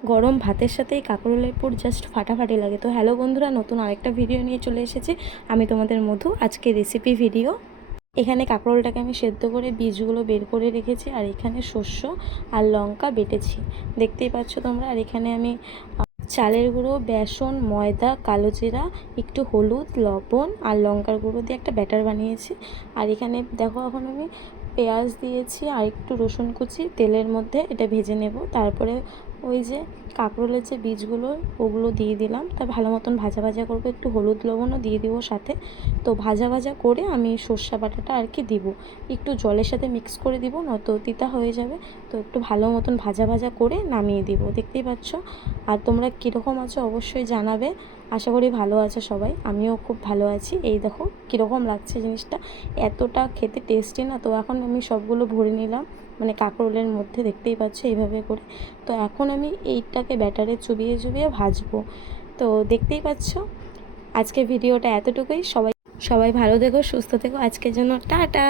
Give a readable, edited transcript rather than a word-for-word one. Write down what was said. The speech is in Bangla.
গরম ভাতের সাথে এই কাঁকরোলের পুর জাস্ট ফাটাফাটি লাগে। তো হ্যালো বন্ধুরা, নতুন আরেকটা ভিডিও নিয়ে চলে এসেছি আমি তোমাদের মধু। আজকে রেসিপি ভিডিও। এখানে কাঁকরোলটাকে আমি সেদ্ধ করে বীজগুলো বের করে রেখেছি, আর এখানে শস্য আর লঙ্কা বেটেছি, দেখতেই পাচ্ছ তোমরা। আর এখানে আমি চালের গুঁড়ো, বেসন, ময়দা, কালো জিরা, একটু হলুদ, লবণ আর লঙ্কার গুঁড়ো দিয়ে একটা ব্যাটার বানিয়েছি। আর এখানে দেখো এখন আমি পেঁয়াজ দিয়েছি আর একটু রসুন কুচি তেলের মধ্যে, এটা ভেজে নেব। তারপরে ওই যে কাঁকরোলের যে বীজগুলো ওগুলো দিয়ে দিলাম, তা ভালো মতন ভাজা ভাজা করবো, একটু হলুদ লবণও দিয়ে দিব সাথে। তো ভাজা ভাজা করে আমি সর্ষে বাটাটা আর কি দিব, একটু জলের সাথে মিক্স করে দিব, নয়তো তিতা হয়ে যাবে। তো একটু ভালো মতন ভাজা ভাজা করে নামিয়ে দিব, দেখতেই পাচ্ছ। আর তোমরা কীরকম আছো অবশ্যই জানাবে। আশা করি ভালো আছে সবাই, আমিও খুব ভালো আছি। এই দেখো কীরকম লাগছে জিনিসটা, এতটা খেতে টেস্টি না। তো এখন আমি সবগুলো ভরে নিলাম, মানে কাঁকরোলের মধ্যে, দেখতেই পাচ্ছ এইভাবে করে। তো এখন আমি এইটাকে ব্যাটারে চুবিয়ে চুবিয়ে ভাজবো। তো দেখতেই পাচ্ছ আজকে ভিডিওটা এতটুকুই। সবাই সবাই ভালো থেকো, সুস্থ থেকো। আজকের জন্য টাটা।